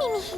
ミ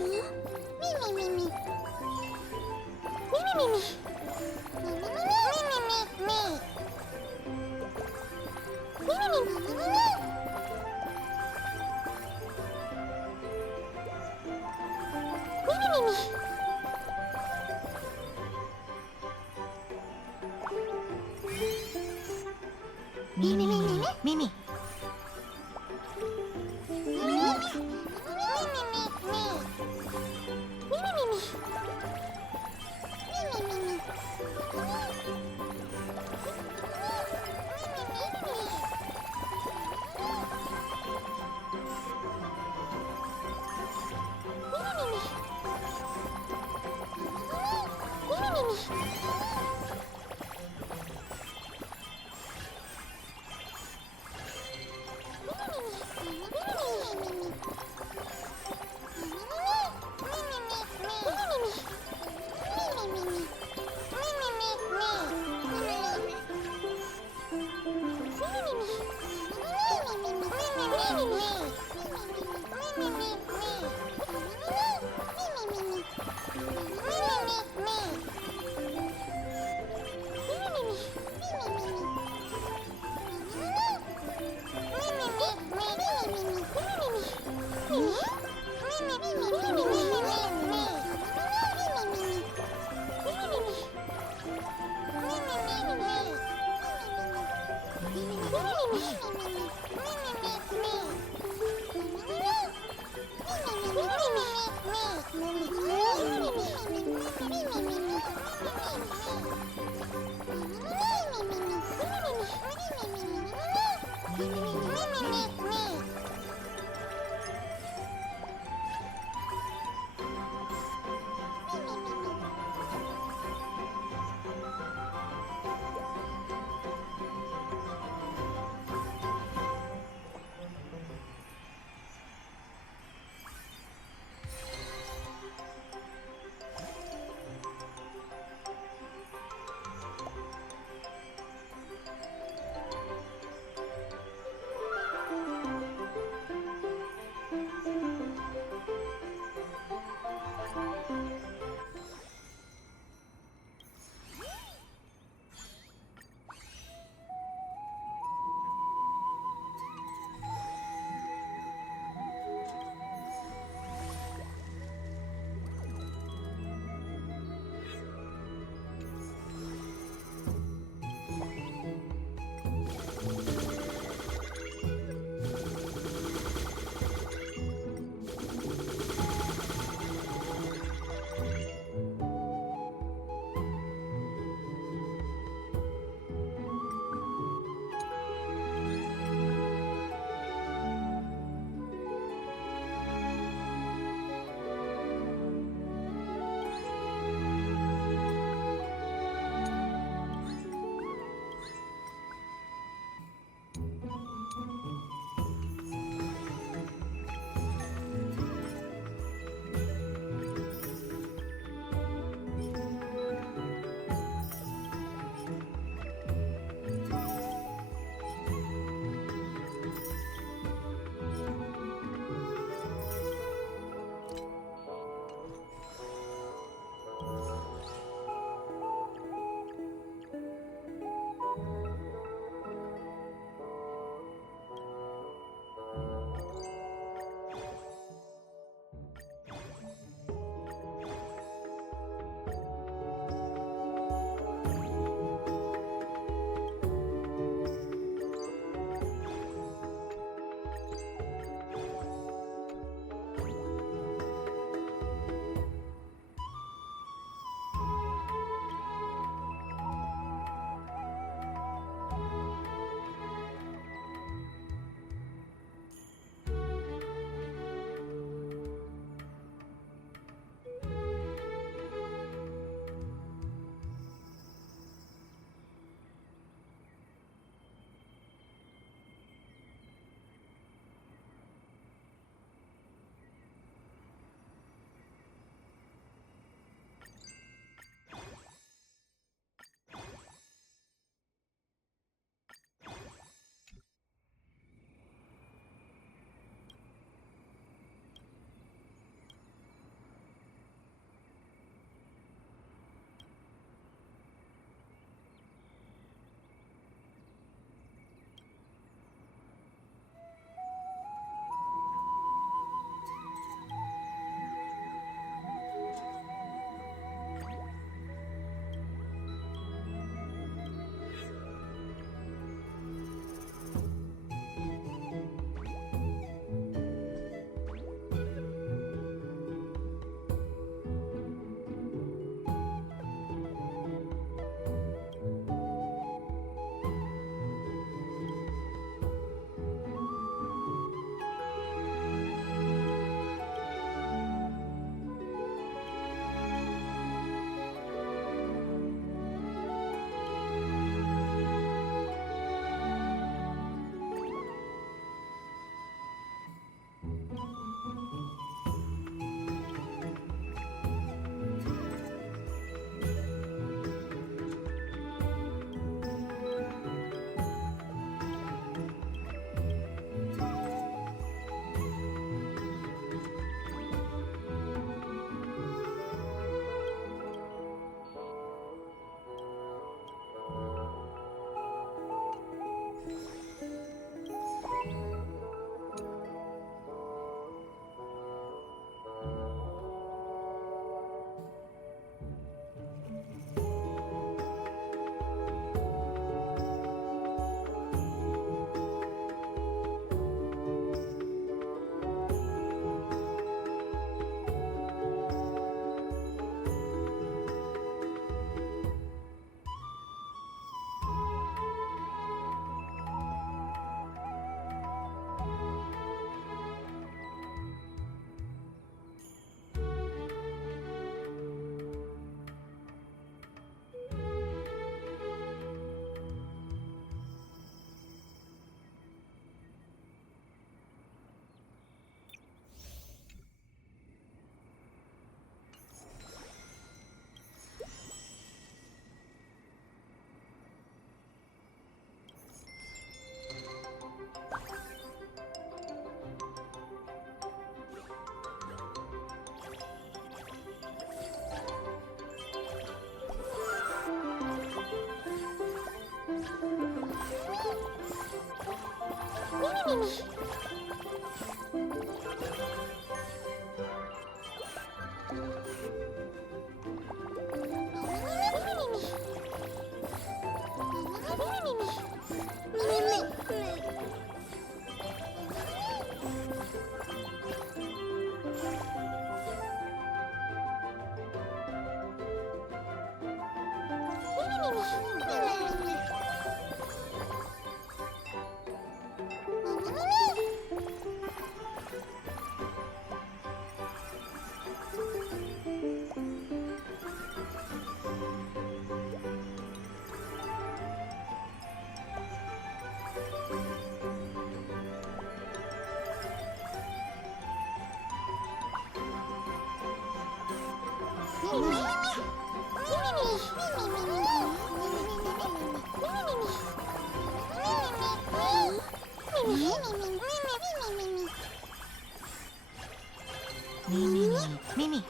미미.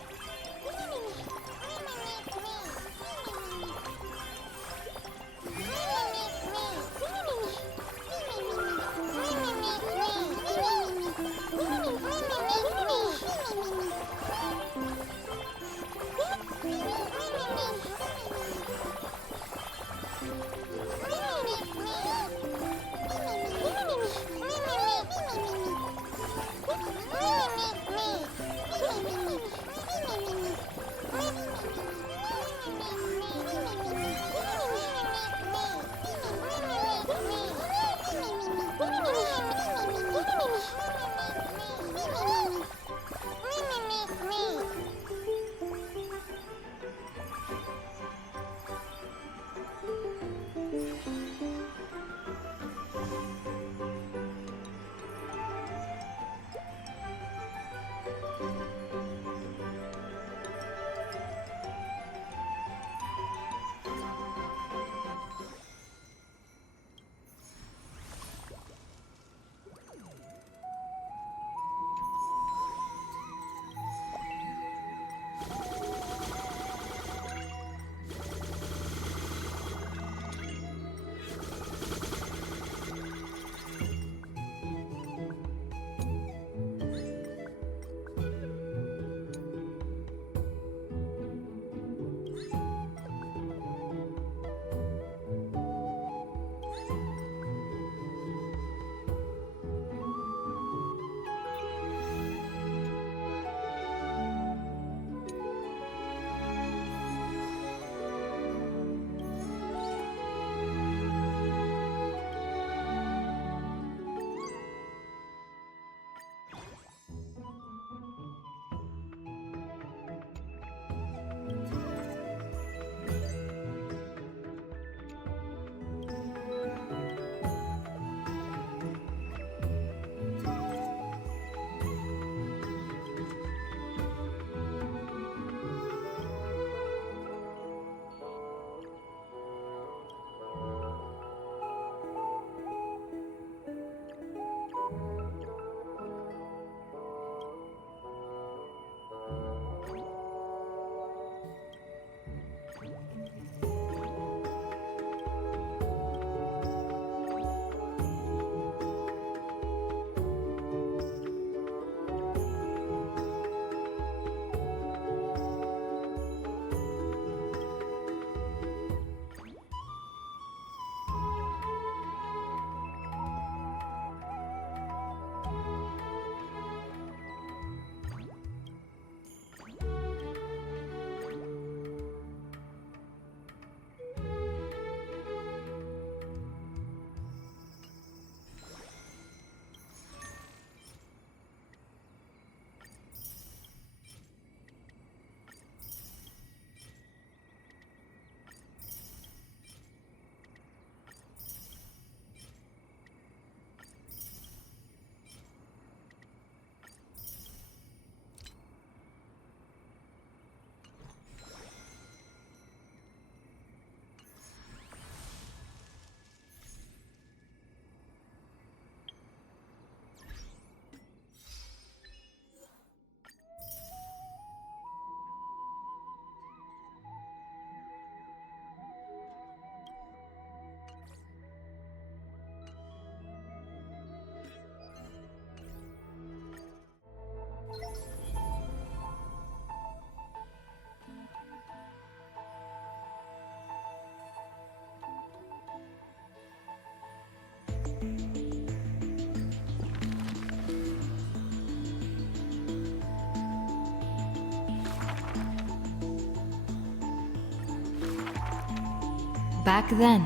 Back then,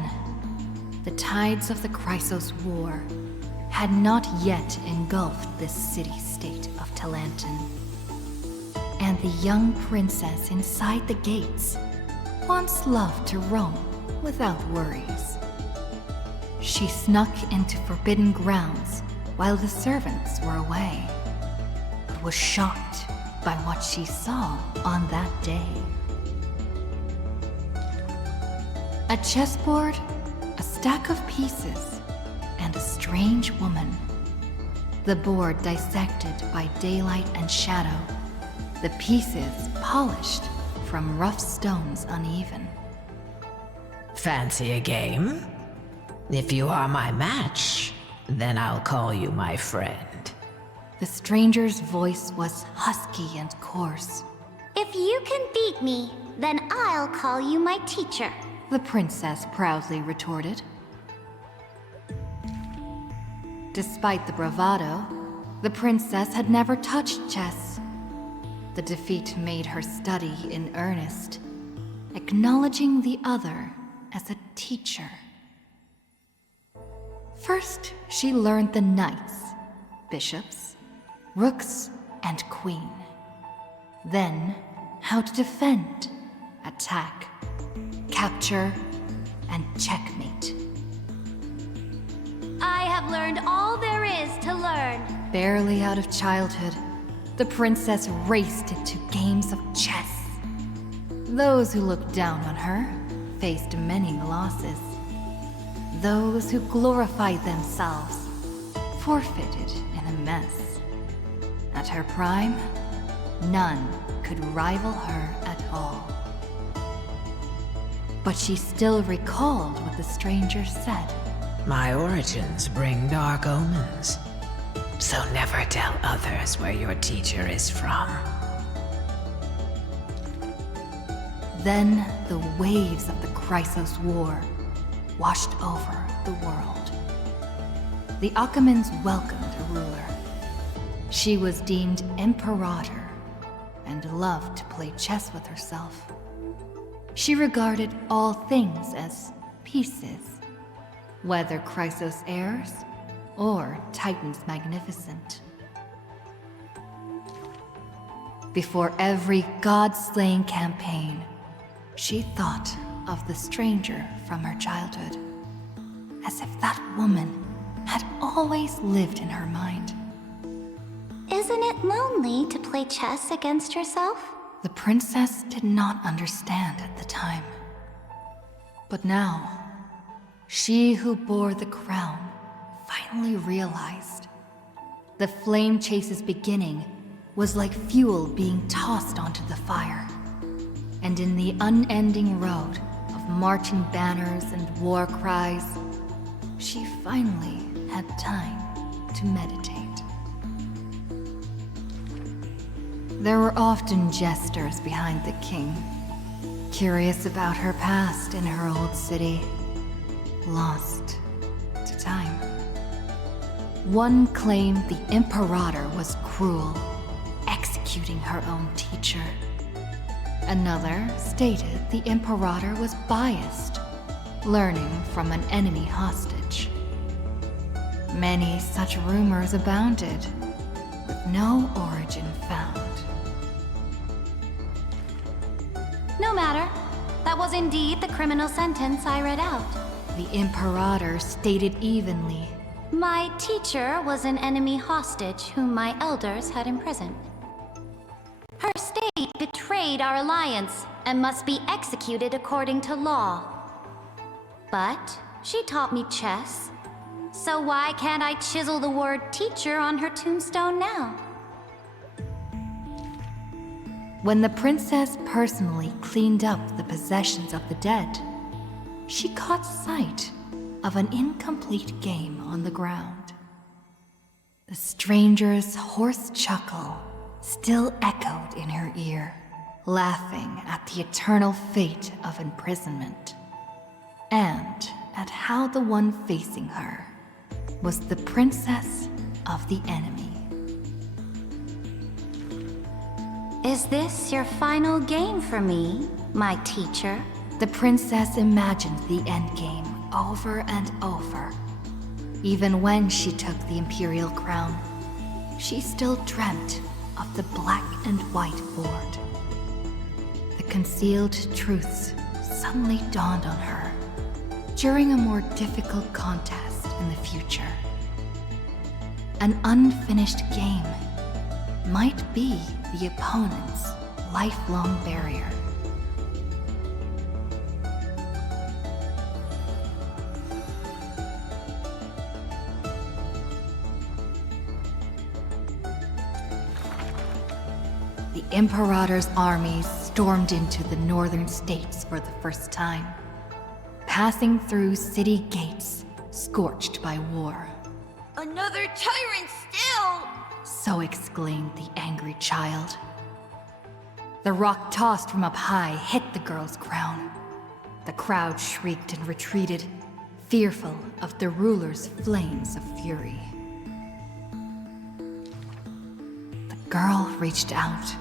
the tides of the Chrysos War had not yet engulfed this city-state of Talantin. And the young princess inside the gates once loved to roam without worries. She snuck into forbidden grounds while the servants were away, but was shocked by what she saw on that day. A chessboard, a stack of pieces, and a strange woman. The board dissected by daylight and shadow, the pieces polished from rough stones uneven. Fancy a game? If you are my match, then I'll call you my friend. The stranger's voice was husky and coarse. If you can beat me, then I'll call you my teacher. The princess proudly retorted. Despite the bravado, the princess had never touched chess. The defeat made her study in earnest, acknowledging the other as a teacher. First, she learned the knights, bishops, rooks, and queen. Then, how to defend, attack, capture, and checkmate. I have learned all there is to learn. Barely out of childhood, the princess raced into games of chess. Those who looked down on her faced many losses. Those who glorified themselves forfeited in a mess. At her prime, none could rival her at all. But she still recalled what the stranger said. My origins bring dark omens, so never tell others where your teacher is from. Then the waves of the Chrysos War washed over the world. The Achaemens welcomed a ruler. She was deemed Imperator and loved to play chess with herself. She regarded all things as pieces, whether Chrysos heirs or Titans magnificent. Before every god-slaying campaign, she thought of the stranger from her childhood, as if that woman had always lived in her mind. Isn't it lonely to play chess against yourself? The princess did not understand at the time. But now, she who bore the crown finally realized. The flame chase's beginning was like fuel being tossed onto the fire. And in the unending road of marching banners and war cries, she finally had time to meditate. There were often jesters behind the king, curious about her past in her old city, lost to time. One claimed the Imperator was cruel, executing her own teacher. Another stated the Imperator was biased, learning from an enemy hostage. Many such rumors abounded, with no origin found. No matter. That was indeed the criminal sentence I read out. The Imperator stated evenly. My teacher was an enemy hostage whom my elders had imprisoned. Her state betrayed our alliance and must be executed according to law. But she taught me chess, so why can't I chisel the word teacher on her tombstone now? When the princess personally cleaned up the possessions of the dead, she caught sight of an incomplete game on the ground. The stranger's hoarse chuckle still echoed in her ear, laughing at the eternal fate of imprisonment, and at how the one facing her was the princess of the enemy. Is this your final game for me, my teacher? The princess imagined the endgame over and over. Even when she took the imperial crown, she still dreamt of the black and white board. The concealed truths suddenly dawned on her during a more difficult contest in the future. An unfinished game might be the opponent's lifelong barrier. The Imperator's armies stormed into the northern states for the first time, passing through city gates scorched by war. Another tyrant still! So exclaimed the angry child. The rock tossed from up high hit the girl's crown. The crowd shrieked and retreated, fearful of the ruler's flames of fury. The girl reached out,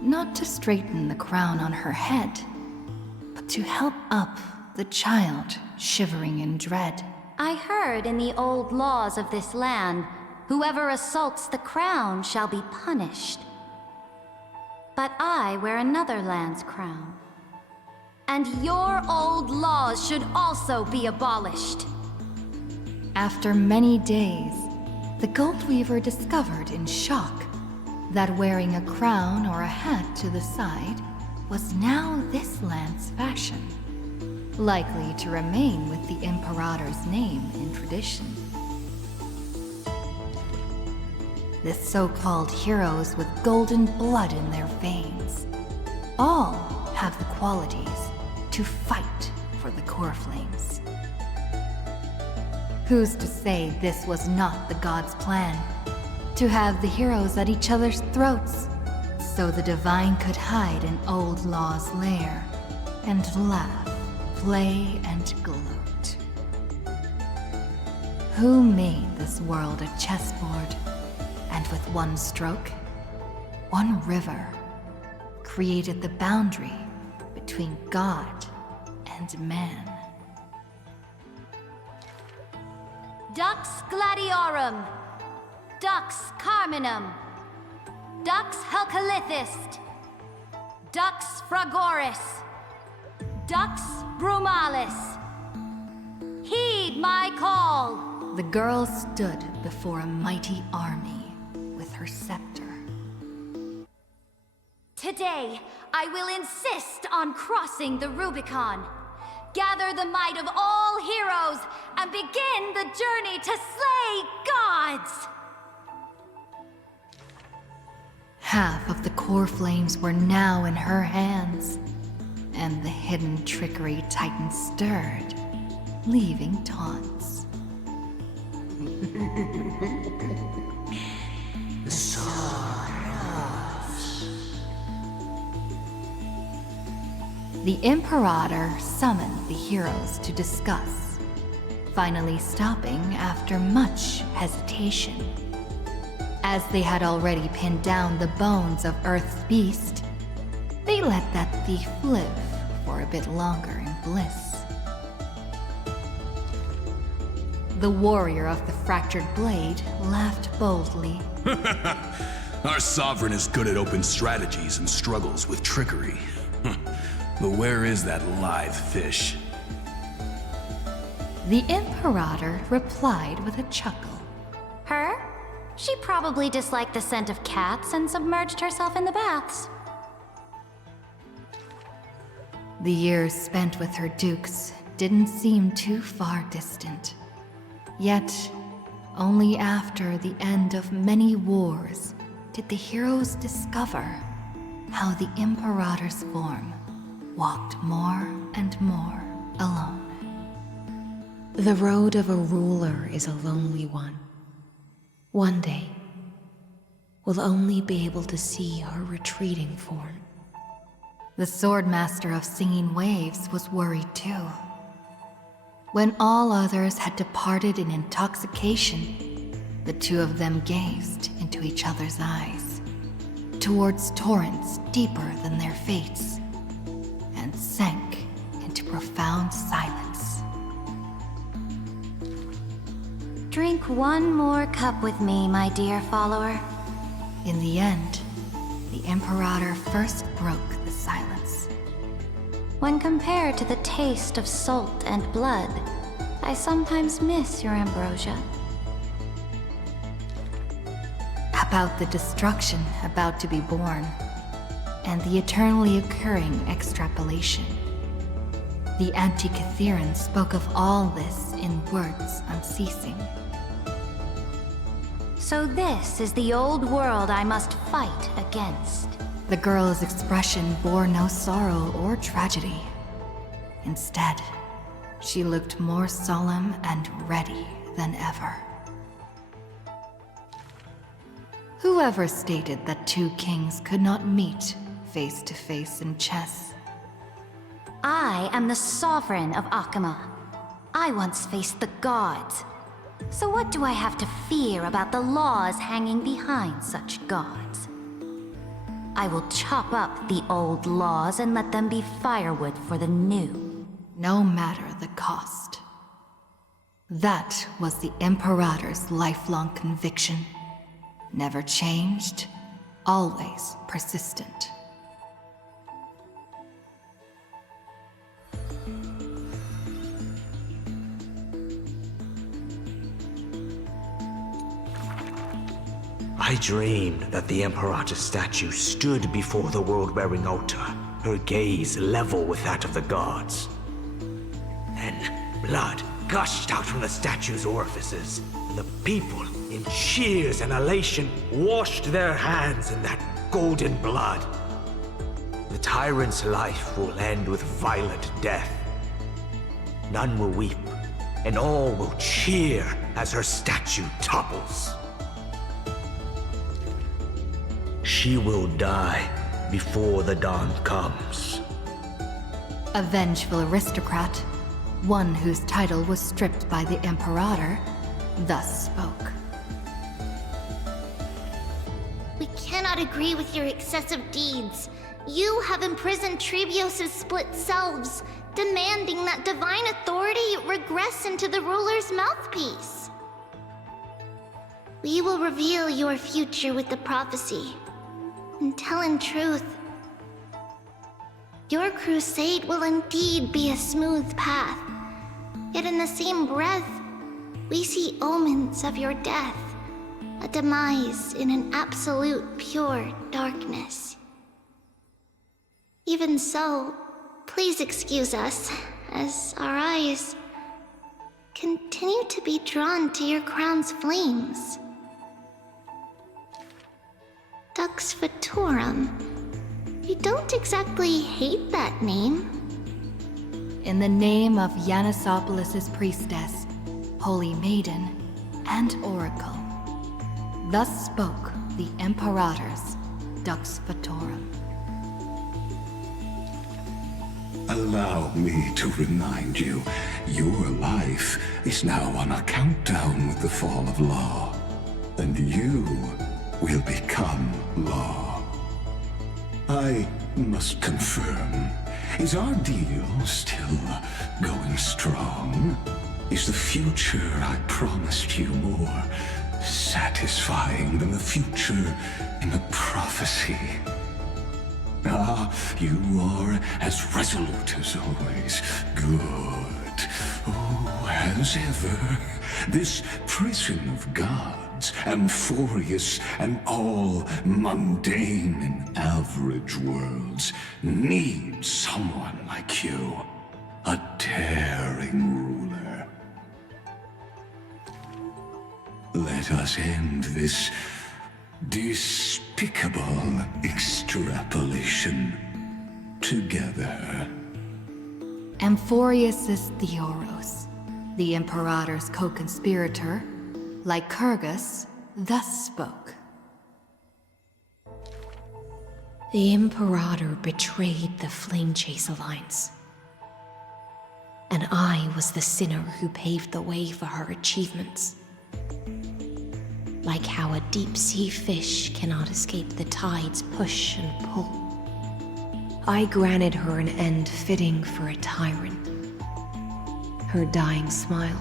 not to straighten the crown on her head, but to help up the child shivering in dread. I heard in the old laws of this land, whoever assaults the crown shall be punished. But I wear another land's crown. And your old laws should also be abolished. After many days, the Gold Weaver discovered in shock that wearing a crown or a hat to the side was now this land's fashion, likely to remain with the Imperator's name in tradition. The so-called heroes with golden blood in their veins all have the qualities to fight for the core flames. Who's to say this was not the gods' plan? To have the heroes at each other's throats, so the divine could hide in old law's lair and laugh, play, and gloat. Who made this world a chessboard, and with one stroke, one river, created the boundary between God and man? Dux Gladiorum, Dux Carminum, Dux Helcalithist, Dux Fragoris, Dux Brumalis. Heed my call! The girl stood before a mighty army with her scepter. Today, I will insist on crossing the Rubicon. Gather the might of all heroes and begin the journey to slay gods! Half of the core flames were now in her hands, and the hidden trickery Titan stirred, leaving taunts. The Imperator summoned the heroes to discuss, finally stopping after much hesitation. As they had already pinned down the bones of Earth's beast, they let that thief live for a bit longer in bliss. The warrior of the fractured blade laughed boldly. Our sovereign is good at open strategies and struggles with trickery. But where is that live fish? The Imperator replied with a chuckle. Her? She probably disliked the scent of cats and submerged herself in the baths. The years spent with her dukes didn't seem too far distant. Yet, only after the end of many wars did the heroes discover how the Imperator's form walked more and more alone. The road of a ruler is a lonely one. One day, we'll only be able to see her retreating form. The Swordmaster of Singing Waves was worried too. When all others had departed in intoxication, the two of them gazed into each other's eyes, towards torrents deeper than their fates, and sank profound silence. Drink one more cup with me, my dear follower. In the end, the Imperator first broke the silence. When compared to the taste of salt and blood, I sometimes miss your ambrosia. About the destruction about to be born, and the eternally occurring extrapolation. The Antikytheran spoke of all this in words unceasing. So this is the old world I must fight against. The girl's expression bore no sorrow or tragedy. Instead, she looked more solemn and ready than ever. Whoever stated that two kings could not meet face to face in chess? I am the sovereign of Akama. I once faced the gods. So what do I have to fear about the laws hanging behind such gods? I will chop up the old laws and let them be firewood for the new. No matter the cost. That was the Imperator's lifelong conviction. Never changed, always persistent. I dreamed that the Imperator's statue stood before the world-wearing altar, her gaze level with that of the gods. Then, blood gushed out from the statue's orifices, and the people, in cheers and elation, washed their hands in that golden blood. The tyrant's life will end with violent death. None will weep, and all will cheer as her statue topples. She will die before the dawn comes. A vengeful aristocrat, one whose title was stripped by the Imperator, thus spoke. We cannot agree with your excessive deeds. You have imprisoned Trebios' split selves, demanding that divine authority regress into the ruler's mouthpiece. We will reveal your future with the prophecy. And tell in truth, your crusade will indeed be a smooth path. Yet in the same breath, we see omens of your death, a demise in an absolute pure darkness. Even so, please excuse us, as our eyes continue to be drawn to your crown's flames. Dux Fatorum. You don't exactly hate that name. In the name of Yanisopoulos' priestess, Holy Maiden, and Oracle, thus spoke the Imperator's Dux Fatorum. Allow me to remind you, your life is now on a countdown with the fall of law, and you will become law. I must confirm, is our deal still going strong? Is the future I promised you more satisfying than the future in the prophecy? Ah, you are as resolute as always. Good. Oh, as ever, this prison of gods, amphorious and all mundane in average worlds, needs someone like you, a daring ruler. Let us end this despicable extrapolation together. Amphorius Theoros, the Imperator's co-conspirator, Lycurgus, thus spoke. The Imperator betrayed the Flame Chase Alliance. And I was the sinner who paved the way for her achievements. Like how a deep-sea fish cannot escape the tide's push and pull. I granted her an end fitting for a tyrant, her dying smile,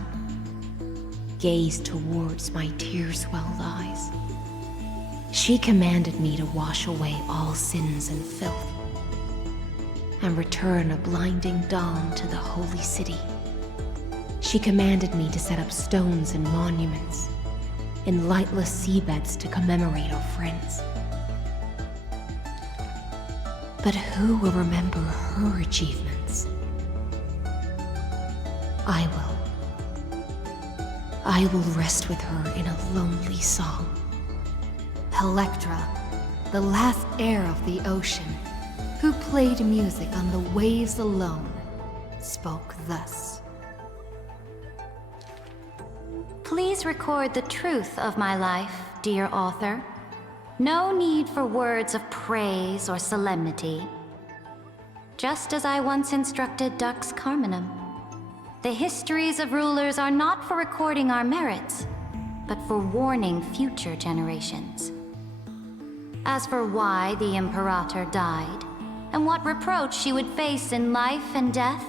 gazed towards my tear-swelled eyes. She commanded me to wash away all sins and filth, and return a blinding dawn to the holy city. She commanded me to set up stones and monuments in lightless seabeds to commemorate our friends. But who will remember her achievements? I will. I will rest with her in a lonely song. Electra, the last heir of the ocean, who played music on the waves alone, spoke thus. Please record the truth of my life, dear author. No need for words of praise or solemnity. Just as I once instructed Dux Carminum, the histories of rulers are not for recording our merits, but for warning future generations. As for why the Imperator died, and what reproach she would face in life and death,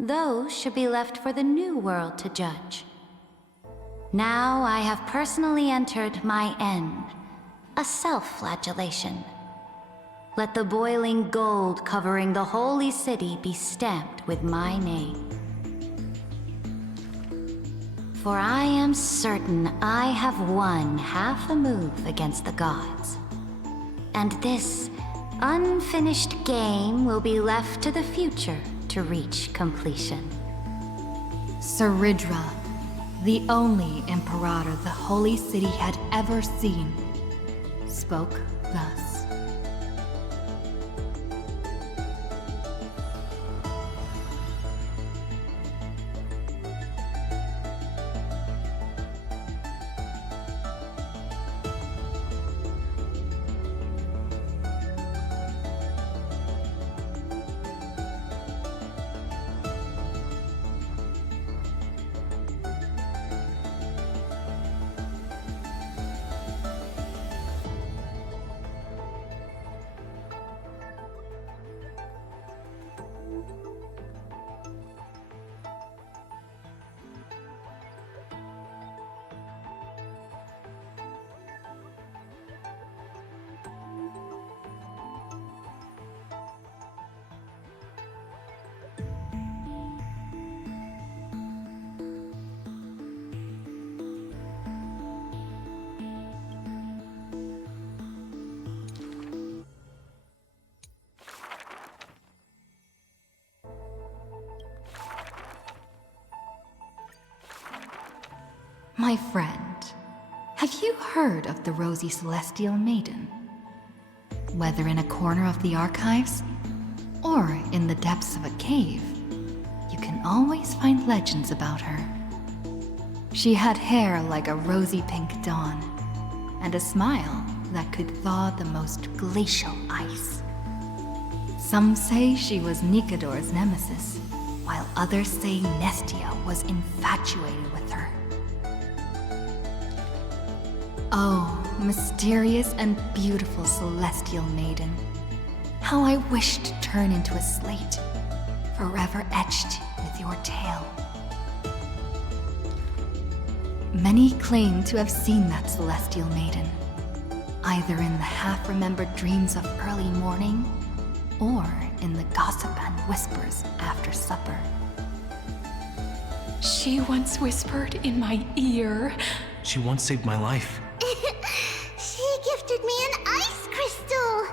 those should be left for the new world to judge. Now I have personally entered my end, a self-flagellation. Let the boiling gold covering the holy city be stamped with my name. For I am certain I have won half a move against the gods. And this unfinished game will be left to the future to reach completion. Saridra, the only Imperator the Holy City had ever seen, spoke thus. My friend, have you heard of the Rosy Celestial Maiden? Whether in a corner of the archives, or in the depths of a cave, you can always find legends about her. She had hair like a rosy pink dawn, and a smile that could thaw the most glacial ice. Some say she was Nikador's nemesis, while others say Nestia was infatuated with her. Oh, mysterious and beautiful celestial maiden. How I wish to turn into a slate, forever etched with your tale. Many claim to have seen that celestial maiden, either in the half-remembered dreams of early morning, or in the gossip and whispers after supper. She once whispered in my ear. She once saved my life. She gifted me an ice crystal!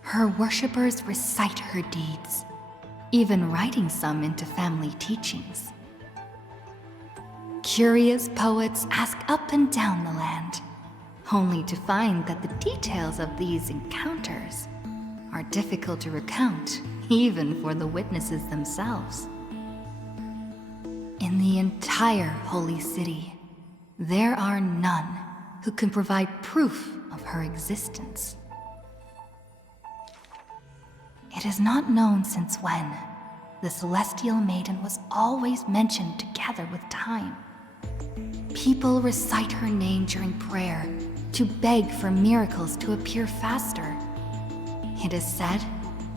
Her worshippers recite her deeds, even writing some into family teachings. Curious poets ask up and down the land, only to find that the details of these encounters are difficult to recount, even for the witnesses themselves. In the entire holy city, there are none who can provide proof of her existence. It is not known since when the Celestial Maiden was always mentioned together with time. People recite her name during prayer to beg for miracles to appear faster. It is said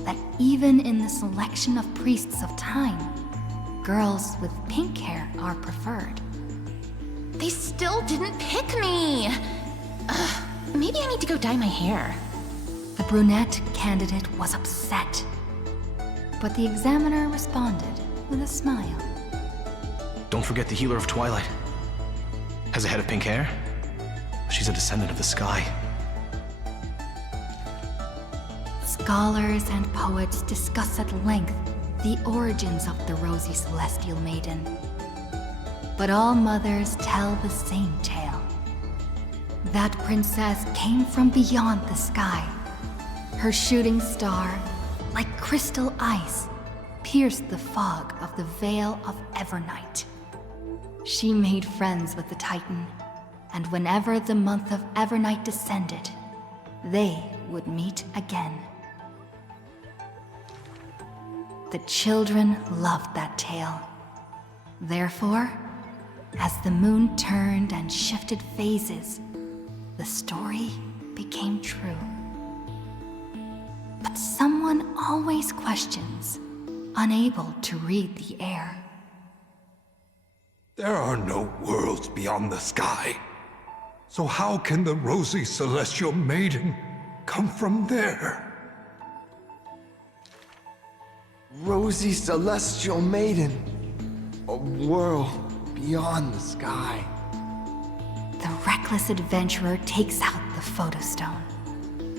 that even in the selection of priests of time, girls with pink hair are preferred. They still didn't pick me! Maybe I need to go dye my hair. The brunette candidate was upset, but the examiner responded with a smile. Don't forget the Healer of Twilight. Has a head of pink hair. She's a descendant of the sky. Scholars and poets discuss at length the origins of the rosy celestial maiden. But all mothers tell the same tale. That princess came from beyond the sky. Her shooting star, like crystal ice, pierced the fog of the Veil of Evernight. She made friends with the Titan, and whenever the month of Evernight descended, they would meet again. The children loved that tale. Therefore, as the moon turned and shifted phases, the story became true. But someone always questions, unable to read the air. There are no worlds beyond the sky. So how can the rosy celestial maiden come from there? Rosy celestial maiden. A world beyond the sky. The reckless adventurer takes out the photostone,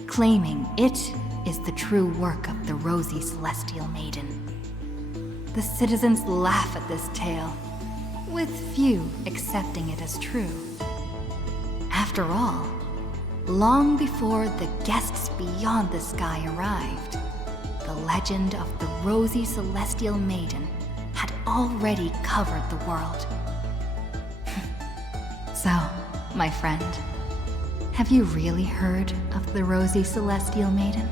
claiming it is the true work of the rosy celestial maiden. The citizens laugh at this tale, with few accepting it as true. After all, long before the guests beyond the sky arrived, the legend of the rosy celestial maiden had already covered the world. So, my friend, have you really heard of the rosy celestial maiden?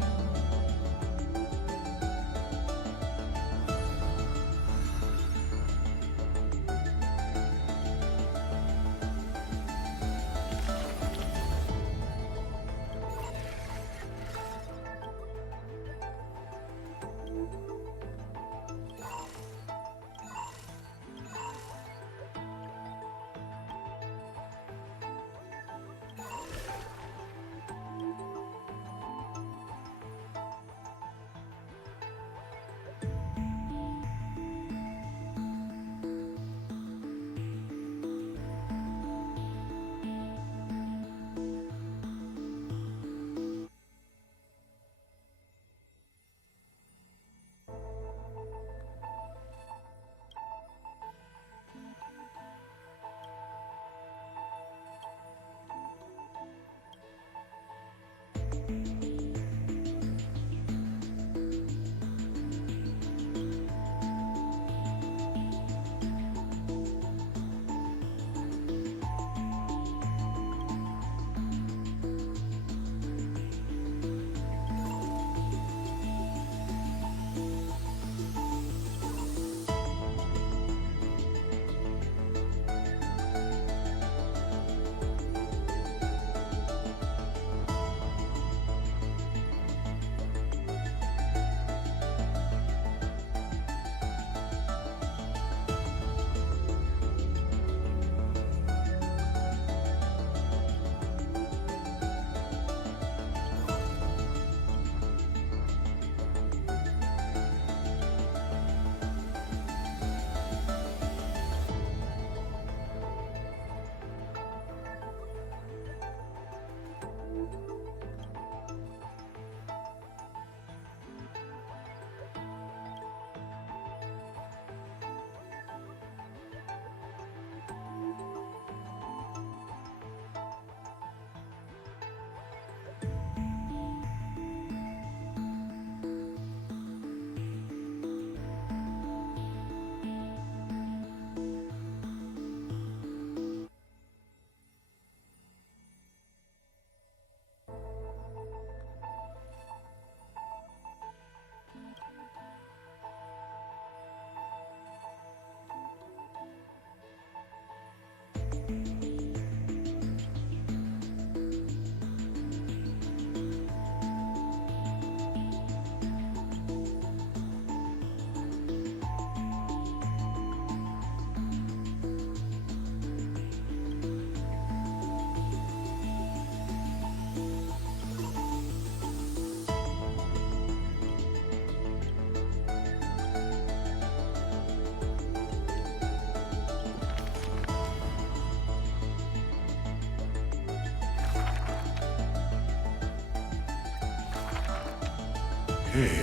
In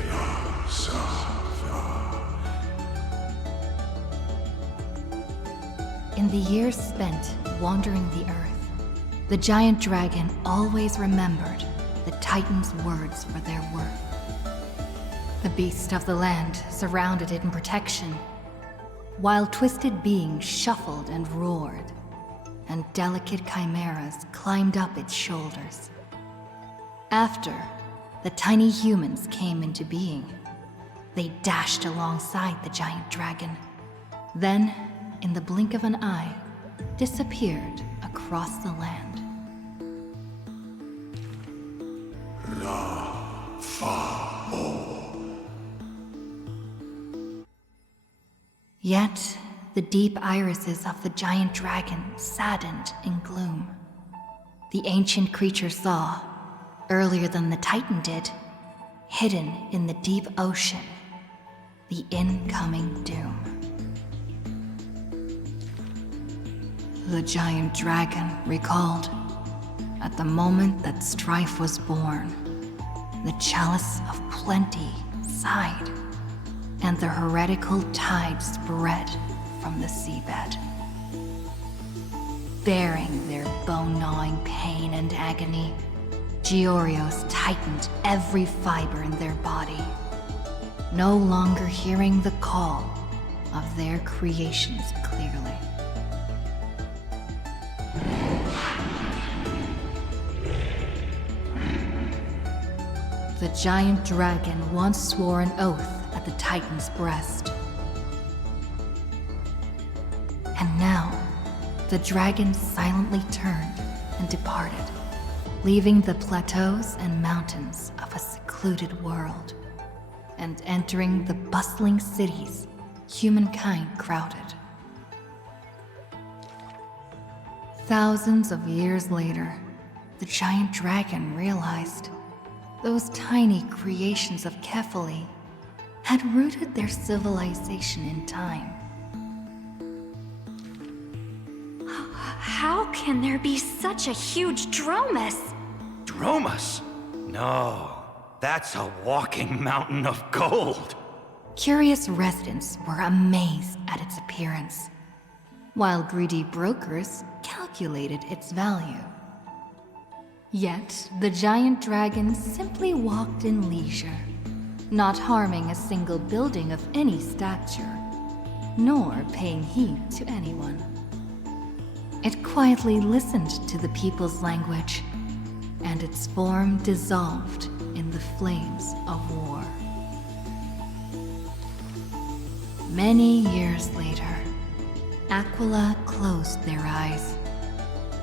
the years spent wandering the earth, the giant dragon always remembered the Titan's words for their worth. The beast of the land surrounded it in protection, while twisted beings shuffled and roared, and delicate chimeras climbed up its shoulders. After the tiny humans came into being, they dashed alongside the giant dragon, then, in the blink of an eye, disappeared across the land. Yet, the deep irises of the giant dragon saddened in gloom. The ancient creature saw, earlier than the Titan did, hidden in the deep ocean, the incoming doom. The giant dragon recalled, at the moment that strife was born, the chalice of plenty sighed, and the heretical tide spread from the seabed. Bearing their bone-gnawing pain and agony, Georios tightened every fiber in their body, no longer hearing the call of their creations clearly. The giant dragon once swore an oath at the Titan's breast. And now, the dragon silently turned and departed, leaving the plateaus and mountains of a secluded world, and entering the bustling cities humankind crowded. Thousands of years later, the giant dragon realized those tiny creations of Kefali had rooted their civilization in time. How can there be such a huge Dromus? Dromus? No, that's a walking mountain of gold. Curious residents were amazed at its appearance, while greedy brokers calculated its value. Yet, the giant dragon simply walked in leisure, not harming a single building of any stature, nor paying heed to anyone. It quietly listened to the people's language, and its form dissolved in the flames of war. Many years later, Aquila closed their eyes,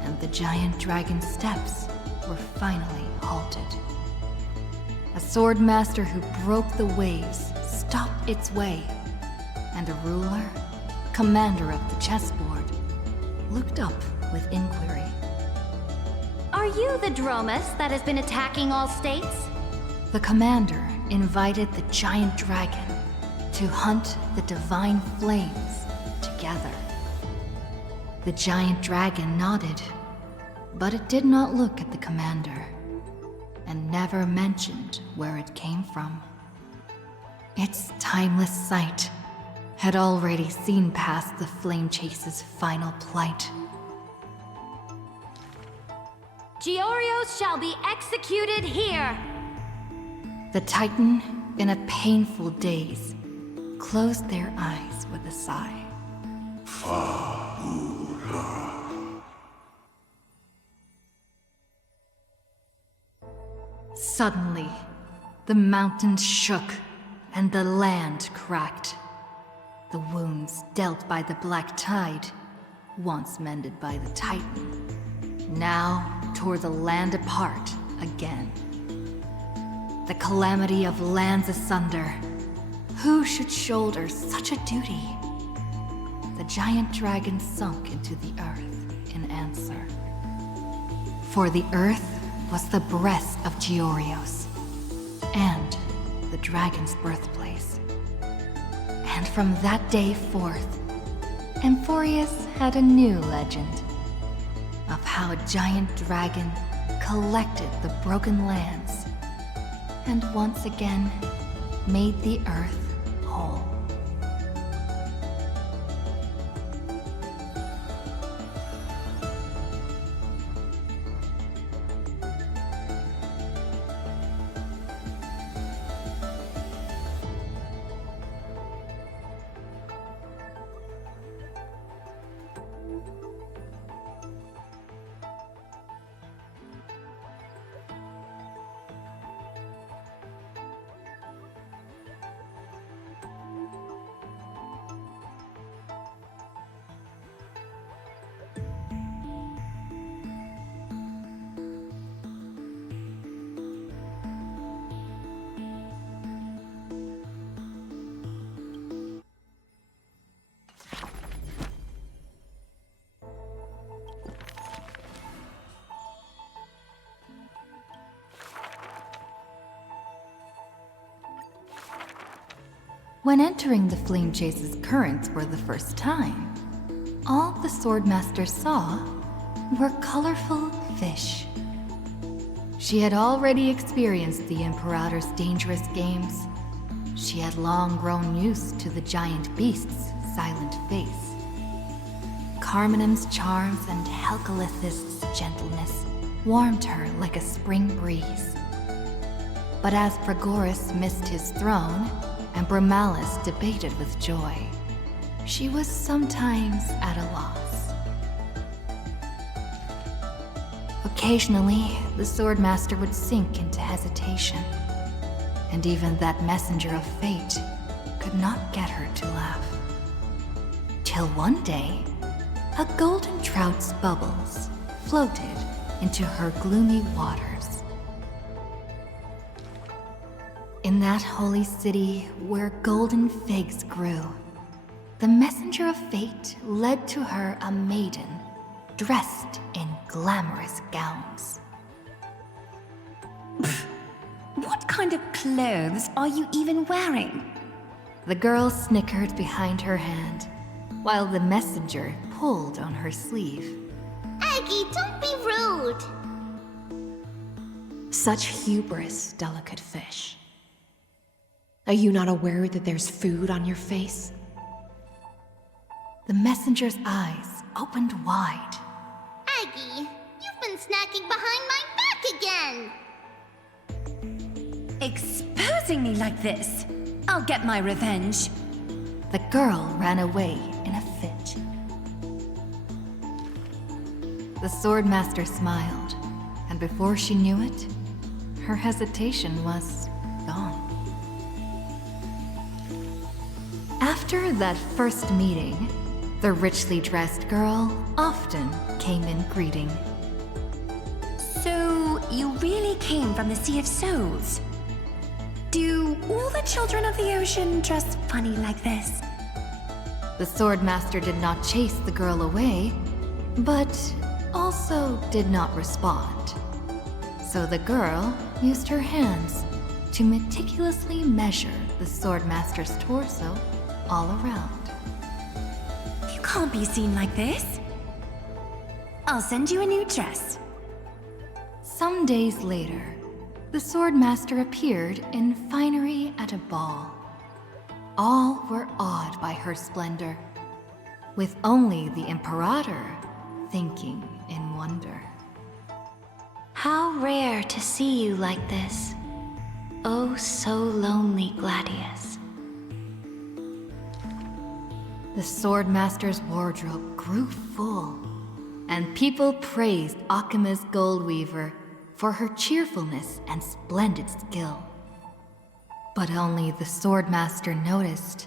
and the giant dragon's steps were finally halted. A sword master who broke the waves stopped its way, and a ruler, commander of the chessboard, looked up with inquiry. Are you the Dromus that has been attacking all states? The commander invited the giant dragon to hunt the divine flames together. The giant dragon nodded, but it did not look at the commander, and never mentioned where it came from. Its timeless sight had already seen past the Flame Chase's final plight. Georios shall be executed here! The Titan, in a painful daze, closed their eyes with a sigh. Suddenly, the mountains shook and the land cracked. The wounds dealt by the black tide, once mended by the Titan, now tore the land apart again. The calamity of lands asunder. Who should shoulder such a duty? The giant dragon sunk into the earth in answer. For the earth was the breast of Georios, and the dragon's birthplace. And from that day forth, Amphorius had a new legend of how a giant dragon collected the broken lands and once again made the earth whole. When entering the Flame Chase's currents for the first time, all the Swordmaster saw were colorful fish. She had already experienced the Imperator's dangerous games. She had long grown used to the giant beast's silent face. Carminum's charms and Helcalith's gentleness warmed her like a spring breeze. But as Pregoris missed his throne, and Bromalis debated with joy, she was sometimes at a loss. Occasionally, the Swordmaster would sink into hesitation, and even that messenger of fate could not get her to laugh. Till one day, a golden trout's bubbles floated into her gloomy waters. In that holy city where golden figs grew, the messenger of fate led to her a maiden dressed in glamorous gowns. What kind of clothes are you even wearing? The girl snickered behind her hand, while the messenger pulled on her sleeve. Aggie, don't be rude! Such hubris, delicate fish. Are you not aware that there's food on your face? The messenger's eyes opened wide. Aggie, you've been snacking behind my back again! Exposing me like this! I'll get my revenge. The girl ran away in a fit. The Swordmaster smiled, and before she knew it, her hesitation was gone. After that first meeting, the richly dressed girl often came in greeting. So, you really came from the Sea of Souls? Do all the children of the ocean dress funny like this? The Swordmaster did not chase the girl away, but also did not respond. So the girl used her hands to meticulously measure the Swordmaster's torso all around. You can't be seen like this. I'll send you a new dress. Some days later, the Swordmaster appeared in finery at a ball. All were awed by her splendor, with only the Imperator thinking in wonder. How rare to see you like this. Oh, so lonely, Gladius. The Swordmaster's wardrobe grew full, and people praised Akima's Goldweaver for her cheerfulness and splendid skill. But only the Swordmaster noticed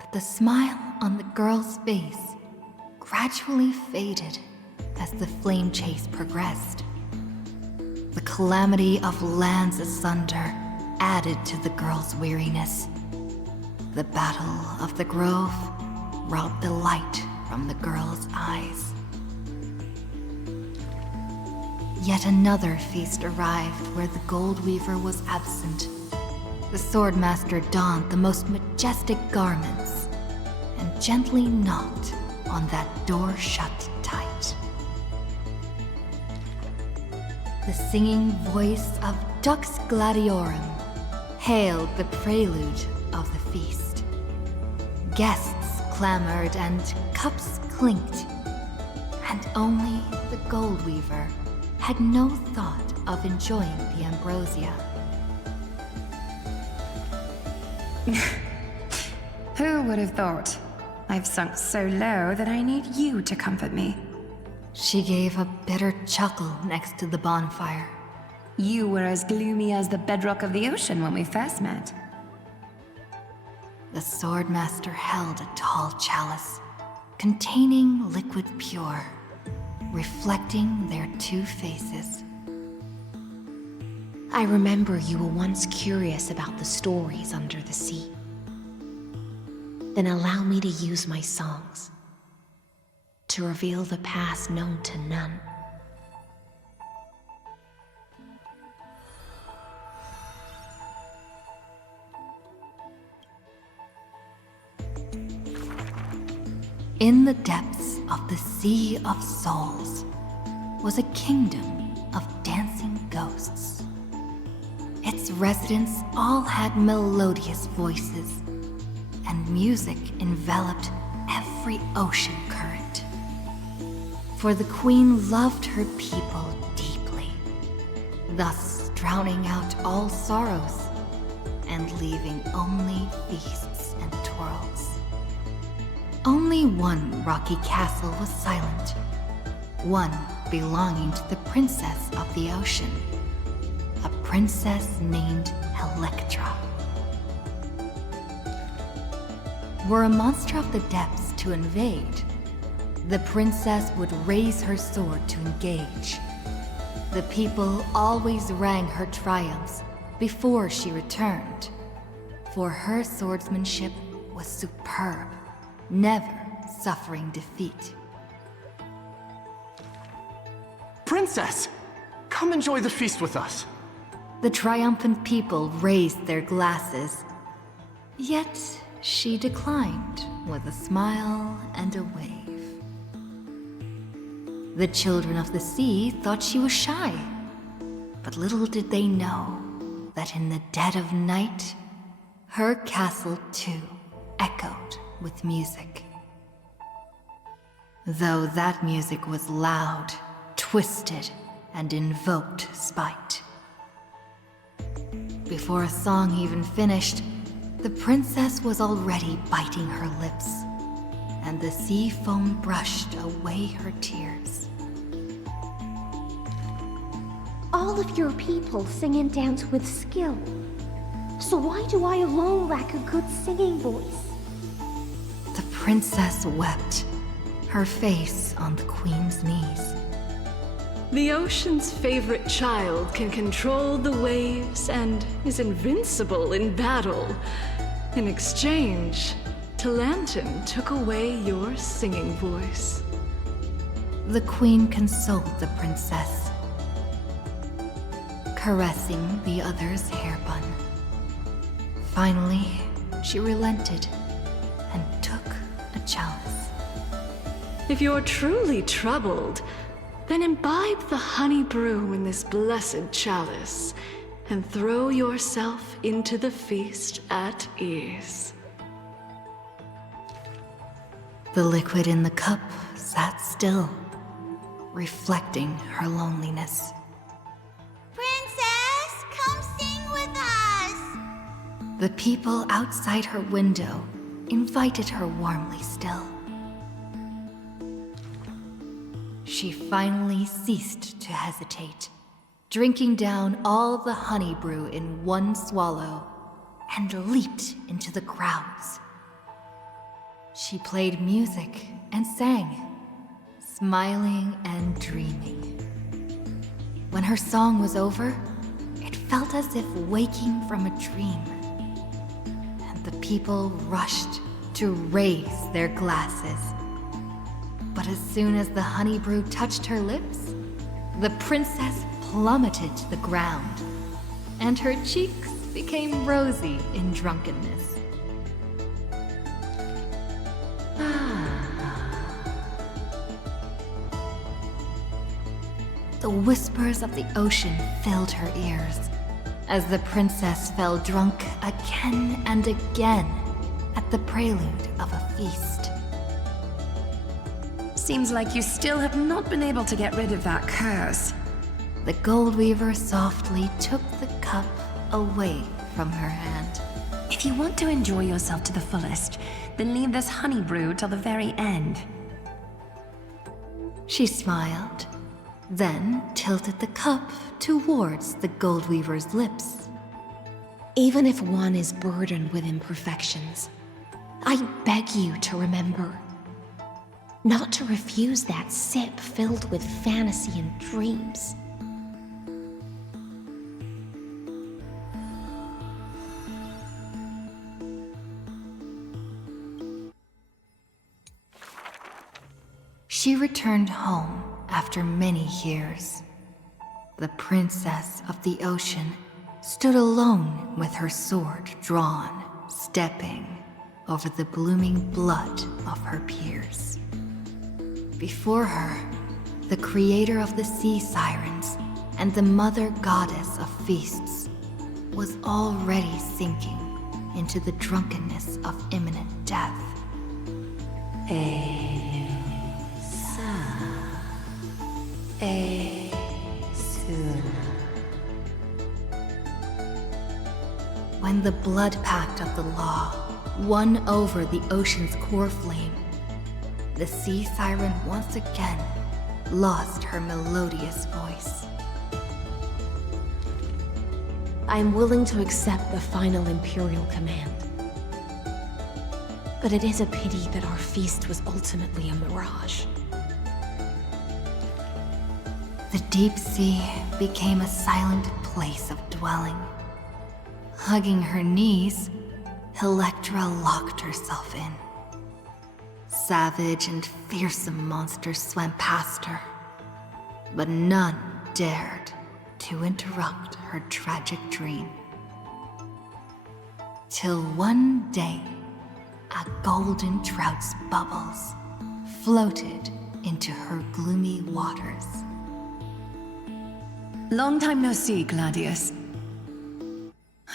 that the smile on the girl's face gradually faded as the flame chase progressed. The calamity of lands asunder added to the girl's weariness. The Battle of the Grove robbed the light from the girl's eyes. Yet another feast arrived where the Goldweaver was absent. The Swordmaster donned the most majestic garments and gently knocked on that door shut tight. The singing voice of Dux Gladiorum hailed the prelude of the feast. Guests clamored and cups clinked, and only the gold weaver had no thought of enjoying the ambrosia. Who would have thought? I've sunk so low that I need you to comfort me. She gave a bitter chuckle next to the bonfire. You were as gloomy as the bedrock of the ocean when we first met. The swordmaster held a tall chalice containing liquid pure, reflecting their two faces. I remember you were once curious about the stories under the sea. Then allow me to use my songs to reveal the past known to none. In the depths of the Sea of Souls was a kingdom of dancing ghosts. Its residents all had melodious voices, and music enveloped every ocean current. For the queen loved her people deeply, thus drowning out all sorrows and leaving only feasts and twirls. Only one rocky castle was silent, one belonging to the princess of the ocean, a princess named Electra. Were a monster of the depths to invade, the princess would raise her sword to engage. The people always rang her triumphs before she returned, for her swordsmanship was superb, never suffering defeat. Princess! Come enjoy the feast with us. The triumphant people raised their glasses, yet she declined with a smile and a wave. The children of the sea thought she was shy, but little did they know that in the dead of night, her castle too echoed with music. Though that music was loud, twisted, and invoked spite. Before a song even finished, the princess was already biting her lips, and the sea foam brushed away her tears. All of your people sing and dance with skill. So why do I alone lack a good singing voice? The princess wept, her face on the queen's knees. The ocean's favorite child can control the waves and is invincible in battle. In exchange, Talantin took away your singing voice. The queen consoled the princess, caressing the other's hair bun. Finally, she relented and took a chalice. If you're truly troubled, then imbibe the honey brew in this blessed chalice and throw yourself into the feast at ease. The liquid in the cup sat still, reflecting her loneliness. Princess, come sing with us! The people outside her window invited her warmly still. She finally ceased to hesitate, drinking down all the honey brew in one swallow, and leaped into the crowds. She played music and sang, smiling and dreaming. When her song was over, it felt as if waking from a dream, and the people rushed to raise their glasses. But as soon as the honey brew touched her lips, the princess plummeted to the ground, and her cheeks became rosy in drunkenness. The whispers of the ocean filled her ears, as the princess fell drunk again and again at the prelude of a feast. Seems like you still have not been able to get rid of that curse. The Gold Weaver softly took the cup away from her hand. If you want to enjoy yourself to the fullest, then leave this honey brew till the very end. She smiled, then tilted the cup towards the Gold Weaver's lips. Even if one is burdened with imperfections, I beg you to remember not to refuse that sip filled with fantasy and dreams. She returned home after many years. The princess of the ocean stood alone with her sword drawn, stepping over the blooming blood of her peers. Before her, the creator of the sea sirens and the mother goddess of feasts was already sinking into the drunkenness of imminent death. When the blood pact of the law won over the ocean's core flame, the sea siren once again lost her melodious voice. I am willing to accept the final Imperial command. But it is a pity that our feast was ultimately a mirage. The deep sea became a silent place of dwelling. Hugging her knees, Electra locked herself in. Savage and fearsome monsters swam past her, but none dared to interrupt her tragic dream. Till one day, a golden trout's bubbles floated into her gloomy waters. Long time no see, Gladius.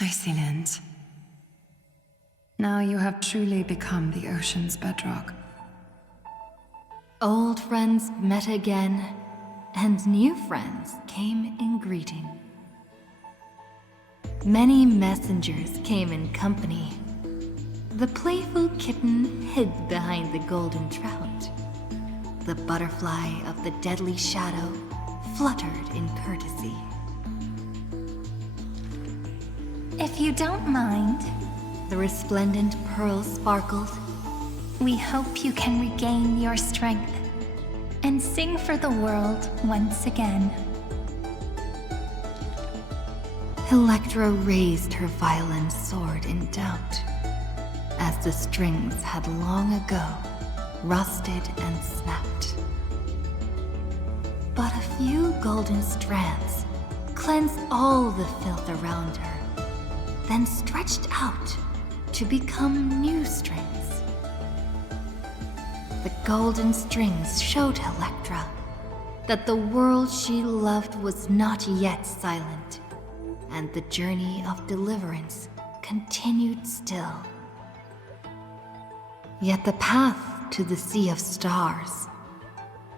Excellent. Now you have truly become the ocean's bedrock. Old friends met again, and new friends came in greeting. Many messengers came in company. The playful kitten hid behind the golden trout. The butterfly of the deadly shadow fluttered in courtesy. If you don't mind, the resplendent pearl sparkled. We hope you can regain your strength and sing for the world once again. Electra raised her violin sword in doubt, as the strings had long ago rusted and snapped. But a few golden strands cleansed all the filth around her, then stretched out to become new strings. The golden strings showed Electra that the world she loved was not yet silent, and the journey of deliverance continued still. Yet the path to the Sea of Stars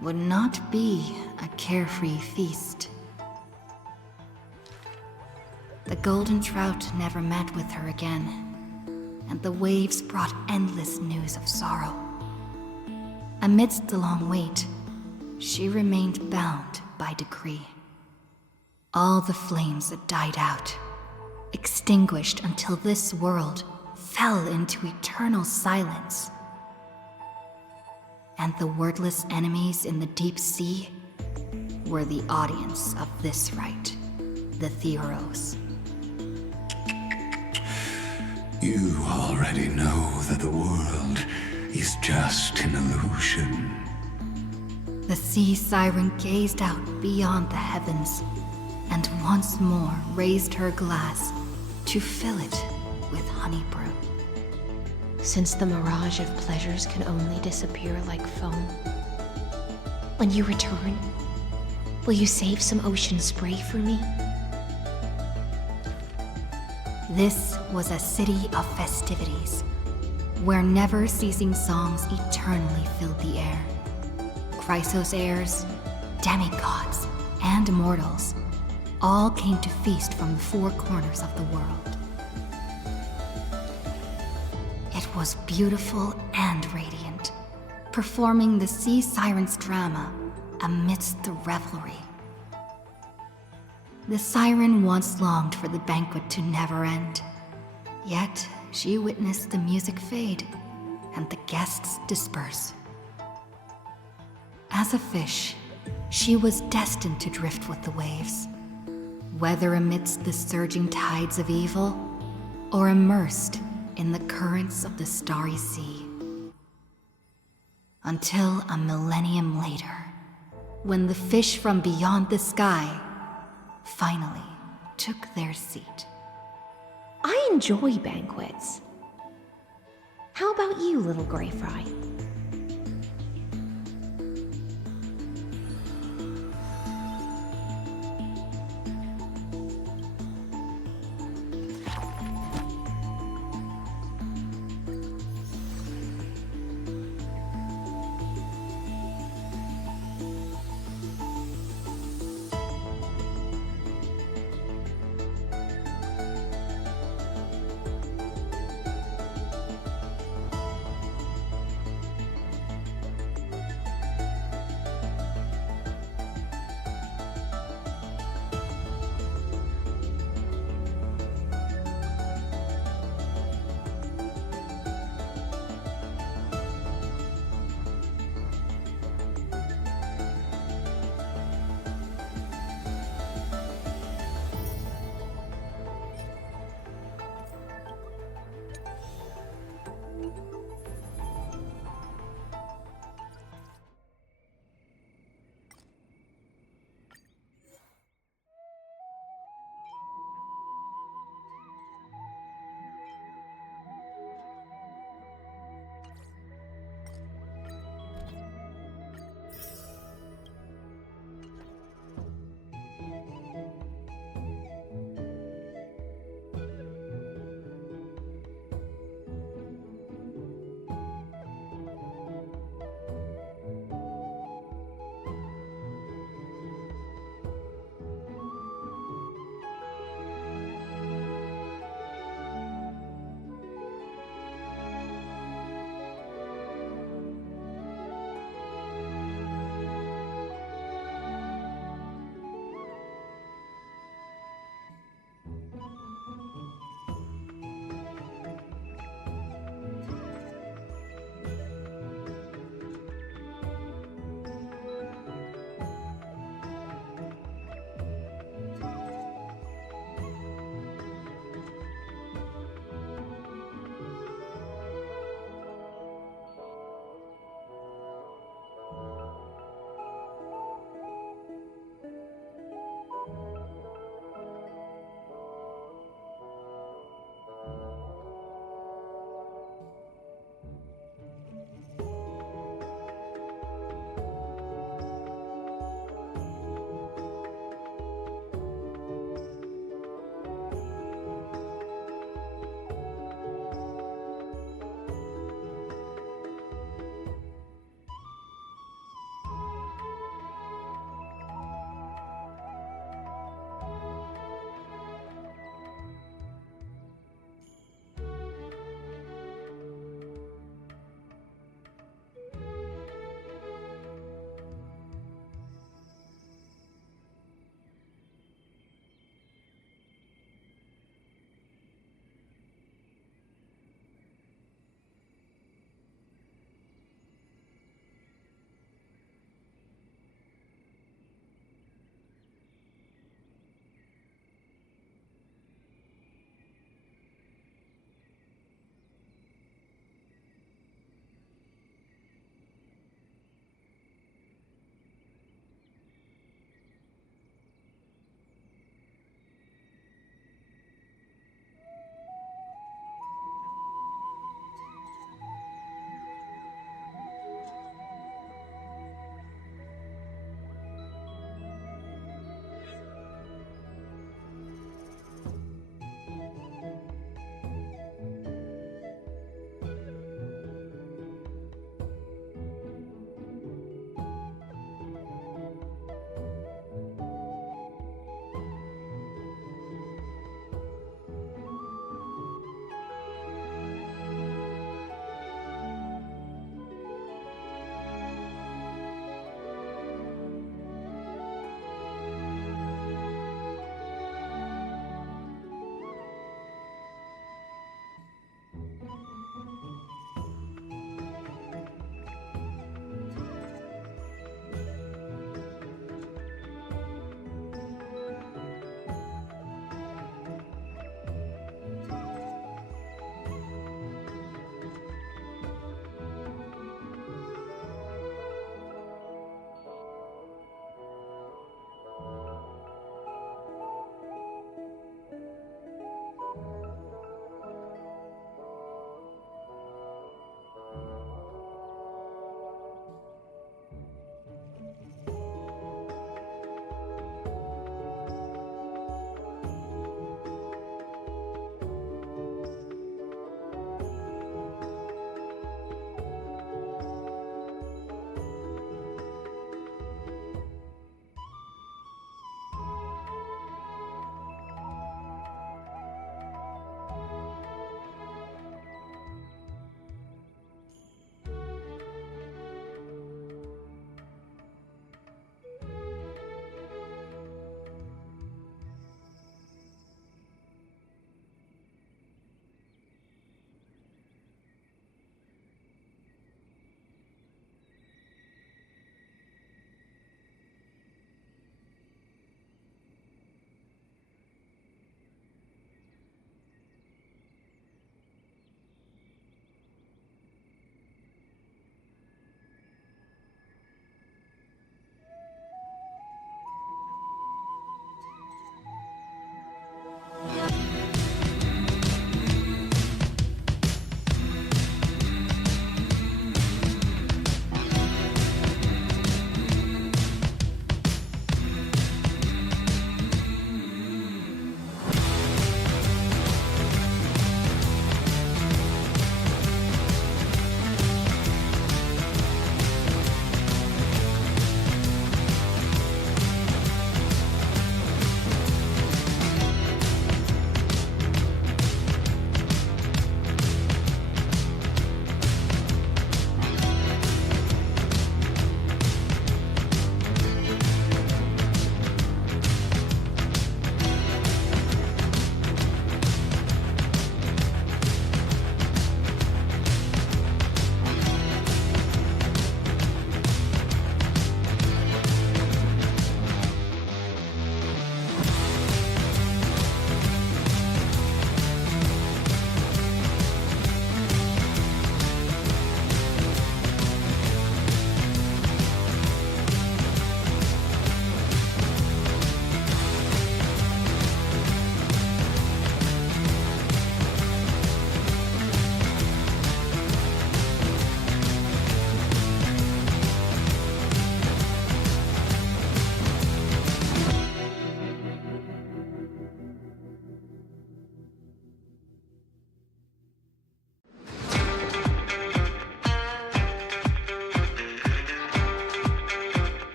would not be a carefree feast. The golden trout never met with her again, and the waves brought endless news of sorrow. Amidst the long wait, she remained bound by decree. All the flames had died out, extinguished until this world fell into eternal silence. And the wordless enemies in the deep sea were the audience of this rite, the Theros. You already know that the world is just an illusion. The sea siren gazed out beyond the heavens, and once more raised her glass to fill it with honey brew. Since the mirage of pleasures can only disappear like foam, when you return, will you save some ocean spray for me? This was a city of festivities, where never-ceasing songs eternally filled the air. Chrysos heirs, demigods, and mortals all came to feast from the four corners of the world. It was beautiful and radiant, performing the sea siren's drama amidst the revelry. The siren once longed for the banquet to never end, yet she witnessed the music fade and the guests disperse. As a fish, she was destined to drift with the waves, whether amidst the surging tides of evil or immersed in the currents of the starry sea. Until a millennium later, when the fish from beyond the sky finally took their seat. I enjoy banquets. How about you, little gray fry?